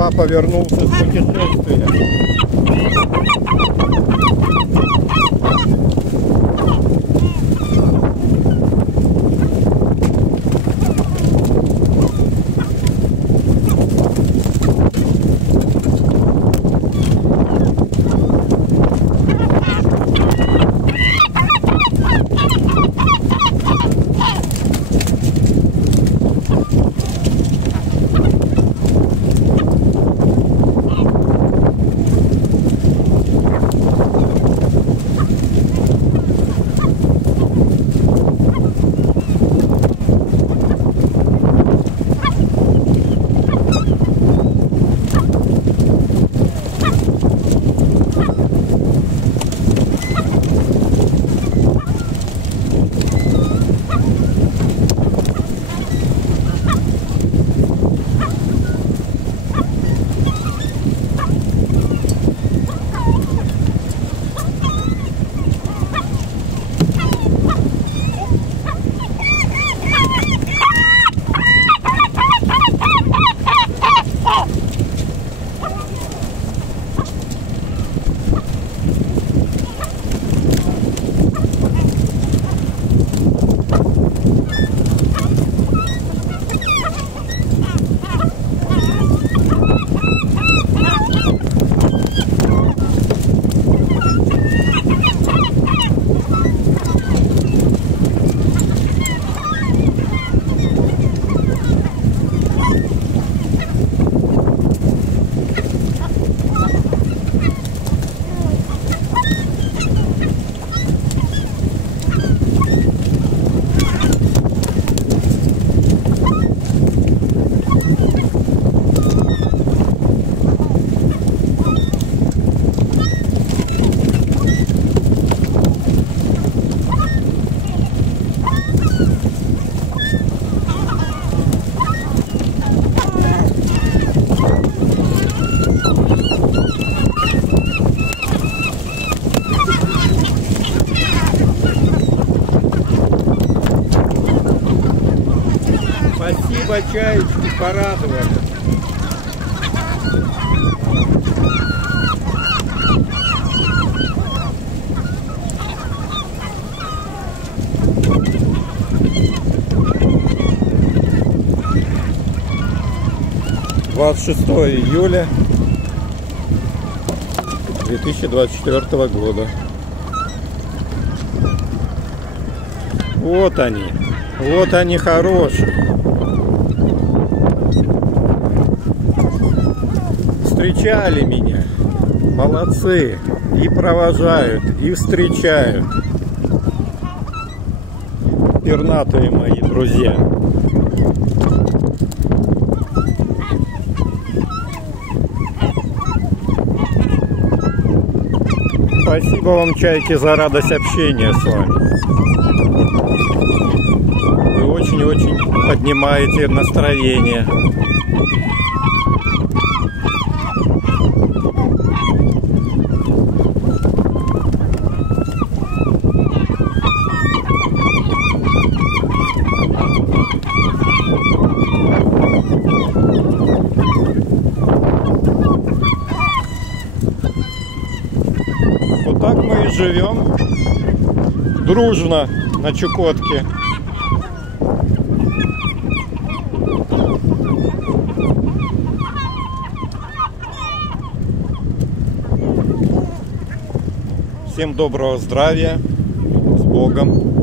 Папа вернулся с путешествия. Спасибо, чаечки, порадовали. июля 2024 года. Вот они хорошие. Встречали меня, молодцы, и провожают, и встречают. Пернатые мои друзья. Спасибо вам, чайки, за радость общения с вами. Вы очень-очень поднимаете настроение. Вот так мы и живем дружно на Чукотке. Всем доброго здравия, с Богом.